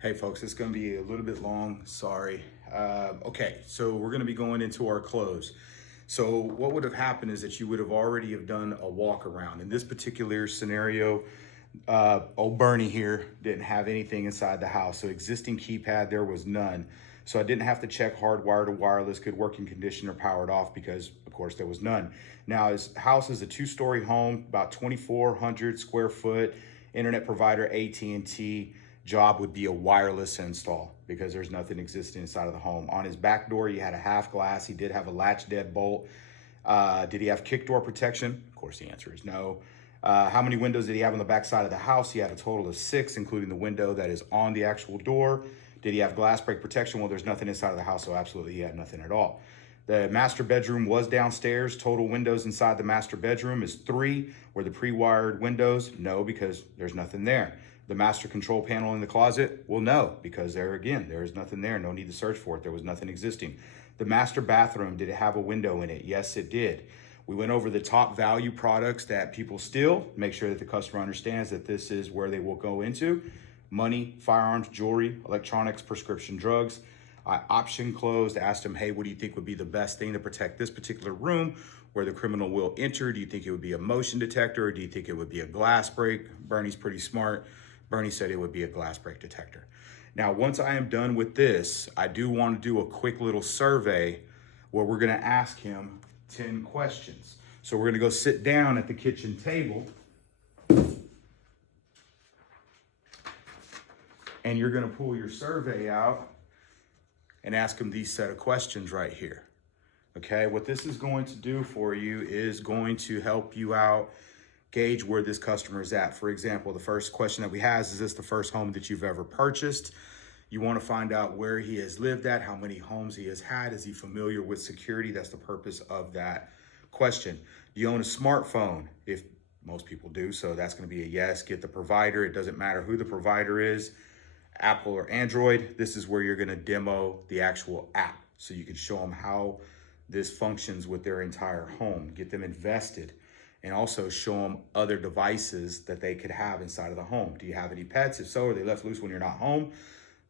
Hey folks, it's gonna be a little bit long, sorry. Okay, so we're gonna be going into our close. So what would have happened is that you would have already have done a walk around. In this particular scenario, old Bernie here didn't have anything inside the house. So existing keypad, there was none. So I didn't have to check hardwired or wireless, good working condition or powered off because of course there was none. Now his house is a 2-story home, about 2,400 square foot, internet provider AT&T. Job would be a wireless install because there's nothing existing inside of the home. On his back door, he had a half glass. He did have a latch deadbolt. Did he have kick door protection? Of course, the answer is no. How many windows did he have on the back side of the house? He had a total of 6, including the window that is on the actual door. Did he have glass break protection? Well, there's nothing inside of the house, so absolutely he had nothing at all. The master bedroom was downstairs. Total windows inside the master bedroom is 3. Were the pre-wired windows? No, because there's nothing there. The master control panel in the closet? Well, no, because there is nothing there. No need to search for it. There was nothing existing. The master bathroom, did it have a window in it? Yes, it did. We went over the top value products that people steal. Make sure that the customer understands that this is where they will go into. Money, firearms, jewelry, electronics, prescription drugs. I option closed, asked him, hey, what do you think would be the best thing to protect this particular room where the criminal will enter? Do you think it would be a motion detector or do you think it would be a glass break? Bernie's pretty smart. Bernie said it would be a glass break detector. Now, once I am done with this, I do want to do a quick little survey where we're going to ask him 10 questions. So we're going to go sit down at the kitchen table and you're going to pull your survey out and ask him these set of questions right here. Okay, what this is going to do for you is going to help you out gauge where this customer is at. For example, the first question that we have is this the first home that you've ever purchased? You want to find out where he has lived at, how many homes he has had. Is he familiar with security? That's the purpose of that question. Do you own a smartphone? If most people do, so that's going to be a yes. Get the provider. It doesn't matter who the provider is, Apple or Android. This is where you're going to demo the actual app so you can show them how this functions with their entire home. Get them invested. And also show them other devices that they could have inside of the home. Do you have any pets? If so, are they left loose when you're not home?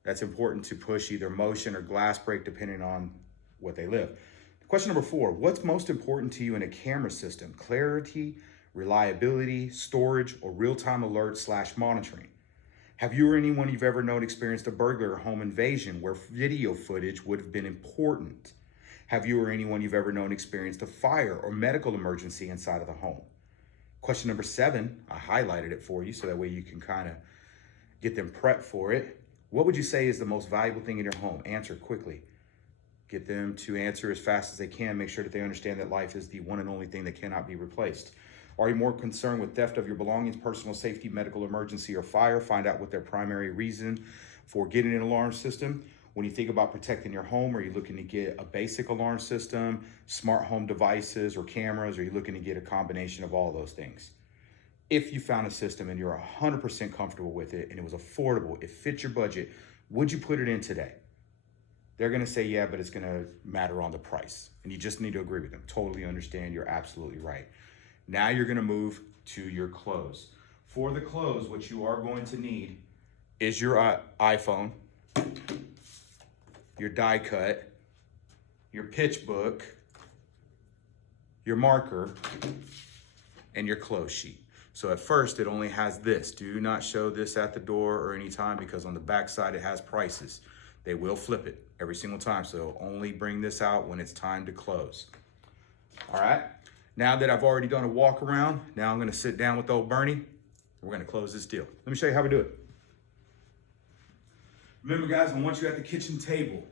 That's important to push either motion or glass break depending on what they live. Question number 4, what's most important to you in a camera system? Clarity, reliability, storage, or real-time alert / monitoring? Have you or anyone you've ever known experienced a burglar or home invasion where video footage would have been important? Have you or anyone you've ever known experienced a fire or medical emergency inside of the home? Question number 7, I highlighted it for you so that way you can kind of get them prepped for it. What would you say is the most valuable thing in your home? Answer quickly. Get them to answer as fast as they can. Make sure that they understand that life is the one and only thing that cannot be replaced. Are you more concerned with theft of your belongings, personal safety, medical emergency, or fire? Find out what their primary reason for getting an alarm system. When you think about protecting your home, are you looking to get a basic alarm system, smart home devices, or cameras? Or are you looking to get a combination of all those things? If you found a system and you're 100% comfortable with it and it was affordable, it fit your budget, would you put it in today? They're going to say, yeah, but it's going to matter on the price. And you just need to agree with them. Totally understand. You're absolutely right. Now you're going to move to your close. For the close, what you are going to need is your iPhone, your die cut, your pitch book, your marker, and your close sheet. So at first it only has this. Do not show this at the door or anytime because on the back side it has prices. They will flip it every single time. So only bring this out when it's time to close. All right. Now that I've already done a walk around, now I'm going to sit down with old Bernie. We're going to close this deal. Let me show you how we do it. Remember, guys, I want you at the kitchen table.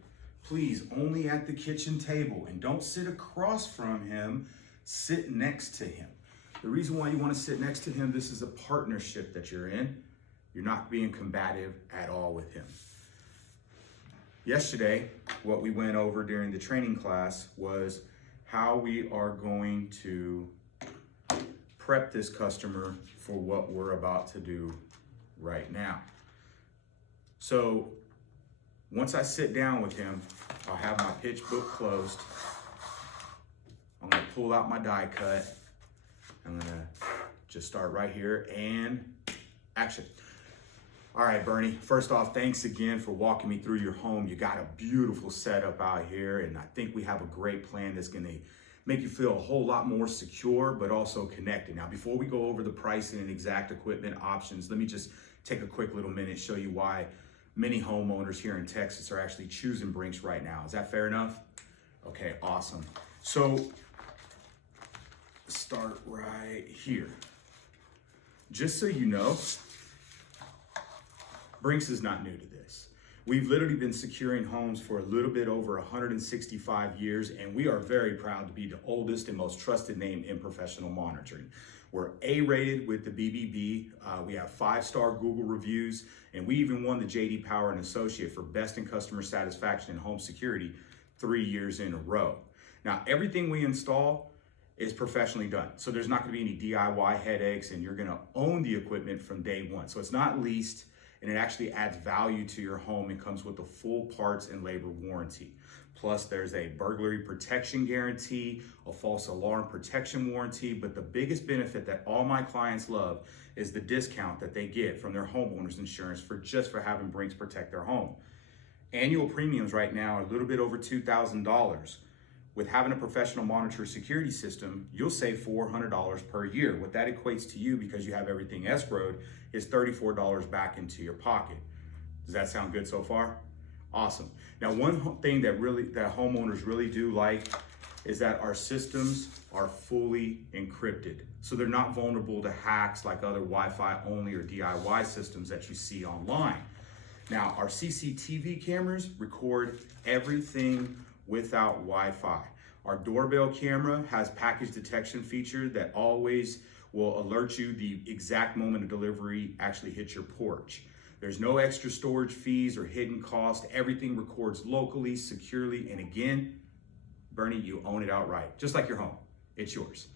Please, only at the kitchen table. And don't sit across from him. Sit next to him. The reason why you want to sit next to him, this is a partnership that you're in. You're not being combative at all with him. Yesterday, what we went over during the training class was how we are going to prep this customer for what we're about to do right now. So once I sit down with him, I'll have my pitch book closed. I'm gonna pull out my die cut. I'm gonna just start right here and action. All right, Bernie, first off, thanks again for walking me through your home. You got a beautiful setup out here, and I think we have a great plan that's gonna make you feel a whole lot more secure, but also connected. Now, before we go over the pricing and exact equipment options, let me just take a quick little minute, show you why many homeowners here in Texas are actually choosing Brinks right now. Is that fair enough? Okay, awesome. So, start right here. Just so you know, Brinks is not new to this. We've literally been securing homes for a little bit over 165 years, and we are very proud to be the oldest and most trusted name in professional monitoring. We're A-rated with the BBB. We have 5-star Google reviews, and we even won the J.D. Power and Associate for Best in Customer Satisfaction and Home Security 3 years in a row. Now, everything we install is professionally done. So there's not gonna be any DIY headaches, and you're gonna own the equipment from day one. So it's not leased, and it actually adds value to your home and comes with a full parts and labor warranty. Plus there's a burglary protection guarantee, a false alarm protection warranty, but the biggest benefit that all my clients love is the discount that they get from their homeowner's insurance for having Brinks protect their home. Annual premiums right now are a little bit over $2,000. With having a professional monitor security system, you'll save $400 per year. What that equates to you, because you have everything escrowed, is $34 back into your pocket. Does that sound good so far? Awesome. Now, one thing that homeowners really do like is that our systems are fully encrypted. So they're not vulnerable to hacks like other Wi-Fi only or DIY systems that you see online. Now, our CCTV cameras record everything without Wi-Fi. Our doorbell camera has package detection feature that always will alert you the exact moment of delivery actually hits your porch. There's no extra storage fees or hidden cost. Everything records locally, securely, and again, Bernie, you own it outright, just like your home. It's yours.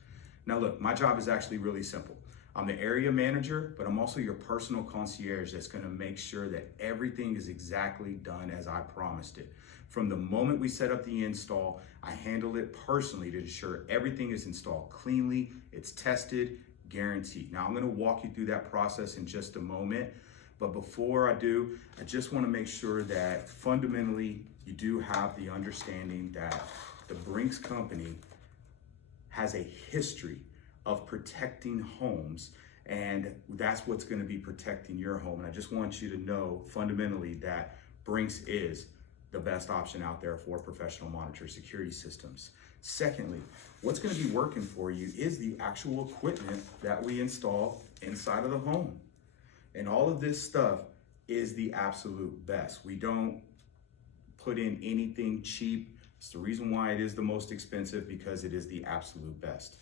Now look, my job is actually really simple. I'm the area manager, but I'm also your personal concierge that's gonna make sure that everything is exactly done as I promised it. From the moment we set up the install, I handle it personally to ensure everything is installed cleanly, it's tested, guaranteed. Now I'm gonna walk you through that process in just a moment, but before I do, I just wanna make sure that fundamentally you do have the understanding that the Brinks company has a history of protecting homes, and that's what's gonna be protecting your home. And I just want you to know fundamentally that Brinks is the best option out there for professional monitor security systems. Secondly, what's gonna be working for you is the actual equipment that we install inside of the home. And all of this stuff is the absolute best. We don't put in anything cheap. It's the reason why it is the most expensive, because it is the absolute best.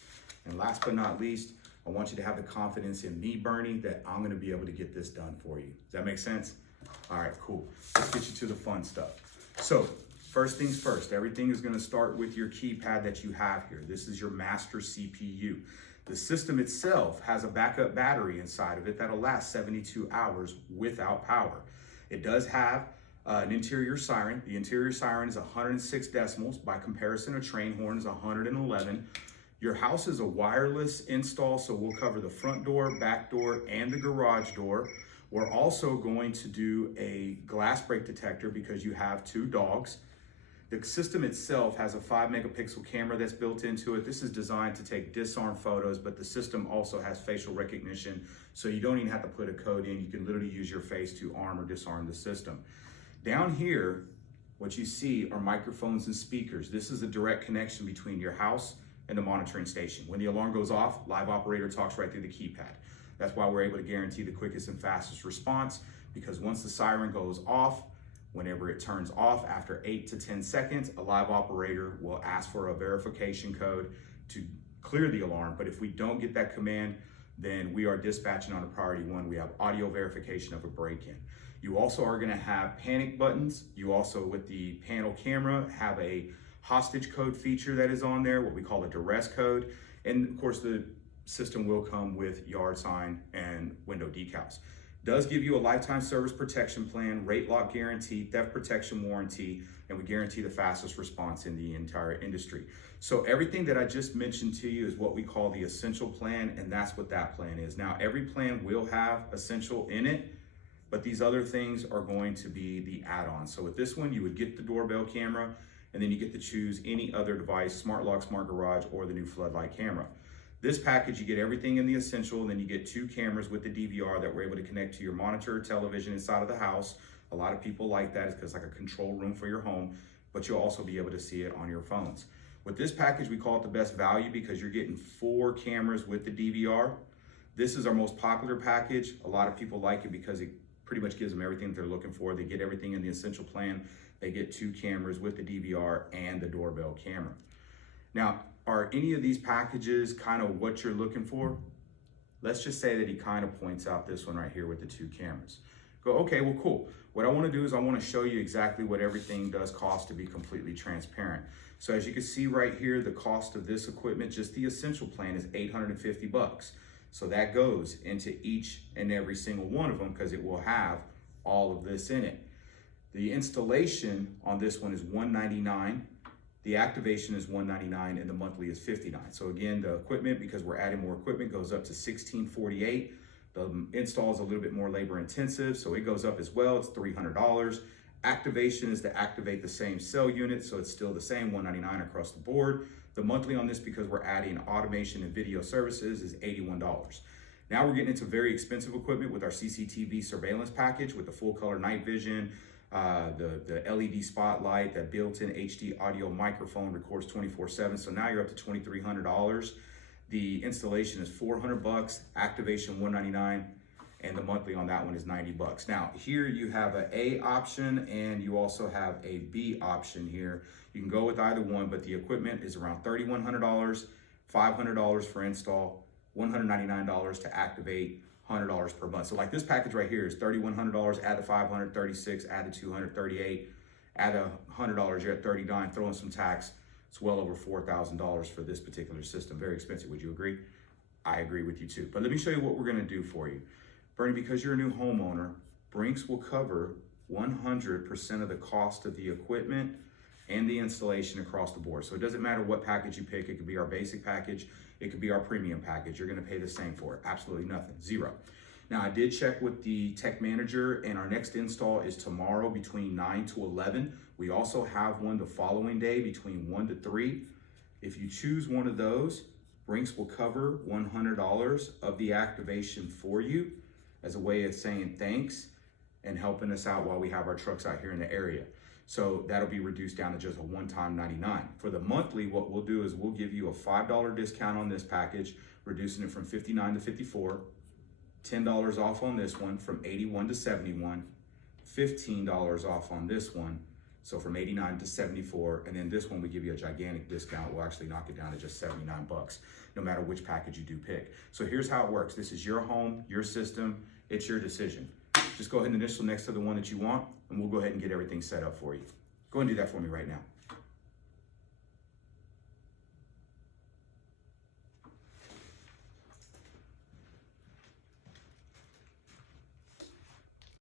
And last but not least, I want you to have the confidence in me, Bernie, that I'm gonna be able to get this done for you. Does that make sense? All right, cool. Let's get you to the fun stuff. So, first things first, everything is gonna start with your keypad that you have here. This is your master CPU. The system itself has a backup battery inside of it that'll last 72 hours without power. It does have an interior siren. The interior siren is 106 decibels. By comparison, a train horn is 111. Your house is a wireless install, so we'll cover the front door, back door, and the garage door. We're also going to do a glass break detector because you have 2 dogs. The system itself has a 5-megapixel camera that's built into it. This is designed to take disarm photos, but the system also has facial recognition, so you don't even have to put a code in. You can literally use your face to arm or disarm the system. Down here, what you see are microphones and speakers. This is a direct connection between your house and the monitoring station. When the alarm goes off, live operator talks right through the keypad. That's why we're able to guarantee the quickest and fastest response, because once the siren goes off, whenever it turns off after 8 to 10 seconds, a live operator will ask for a verification code to clear the alarm. But if we don't get that command, then we are dispatching on a priority 1. We have audio verification of a break-in. You also are gonna have panic buttons. You also, with the panel camera, have a hostage code feature that is on there, what we call a duress code. And of course, the system will come with yard sign and window decals. Does give you a lifetime service protection plan, rate lock guarantee, theft protection warranty, and we guarantee the fastest response in the entire industry. So everything that I just mentioned to you is what we call the essential plan, and that's what that plan is. Now, every plan will have essential in it, but these other things are going to be the add-ons. So with this one, you would get the doorbell camera, and then you get to choose any other device, Smart Lock, Smart Garage, or the new floodlight camera. This package, you get everything in the essential, and then you get 2 cameras with the DVR that we're able to connect to your monitor or television inside of the house. A lot of people like that because it's like a control room for your home, but you'll also be able to see it on your phones. With this package, we call it the best value because you're getting 4 cameras with the DVR. This is our most popular package. A lot of people like it because it pretty much gives them everything that they're looking for. They get everything in the essential plan. They get 2 cameras with the DVR and the doorbell camera. Now, are any of these packages kind of what you're looking for? Let's just say that he kind of points out this one right here with the 2 cameras. Go, okay, well, cool. What I want to do is I want to show you exactly what everything does cost to be completely transparent. So as you can see right here, the cost of this equipment, just the essential plan, is $850. So that goes into each and every single one of them because it will have all of this in it. The installation on this one is $199. The activation is $199 and the monthly is $59. So again, the equipment, because we're adding more equipment, goes up to $1,648. The install is a little bit more labor intensive, so it goes up as well. It's $300. Activation is to activate the same cell unit, so it's still the same, $199 across the board. The monthly on this, because we're adding automation and video services, is $81. Now we're getting into very expensive equipment with our CCTV surveillance package with the full color night vision, the LED spotlight, that built-in HD audio microphone records 24/7. So now you're up to $2,300. The installation is $400, activation $199, and the monthly on that one is $90. Now here you have an A option and you also have a B option here. You can go with either one, but the equipment is around $3,100, $500 for install, $199 to activate, $100 per month. So like this package right here is $3,100, add the $500, $36, add the $200, $38, add $100, you're at $39, throw in some tax. It's well over $4,000 for this particular system. Very expensive, would you agree? I agree with you too. But let me show you what we're gonna do for you. Bernie, because you're a new homeowner, Brinks will cover 100% of the cost of the equipment and the installation across the board. So it doesn't matter what package you pick. It could be our basic package. It could be our premium package. You're gonna pay the same for it. Absolutely nothing, zero. Now I did check with the tech manager and our next install is tomorrow between 9 to 11. We also have one the following day between 1 to 3. If you choose one of those, Brinks will cover $100 of the activation for you as a way of saying thanks and helping us out while we have our trucks out here in the area. So that'll be reduced down to just a one-time $99. For the monthly, what we'll do is we'll give you a $5 discount on this package, reducing it from $59 to $54, $10 off on this one from $81 to $71, $15 off on this one, so from $89 to $74, and then this one we give you a gigantic discount. We'll actually knock it down to just $79, no matter which package you do pick. So here's how it works. This is your home, your system, it's your decision. Just go ahead and initial next to the one that you want, and we'll go ahead and get everything set up for you. Go ahead and do that for me right now.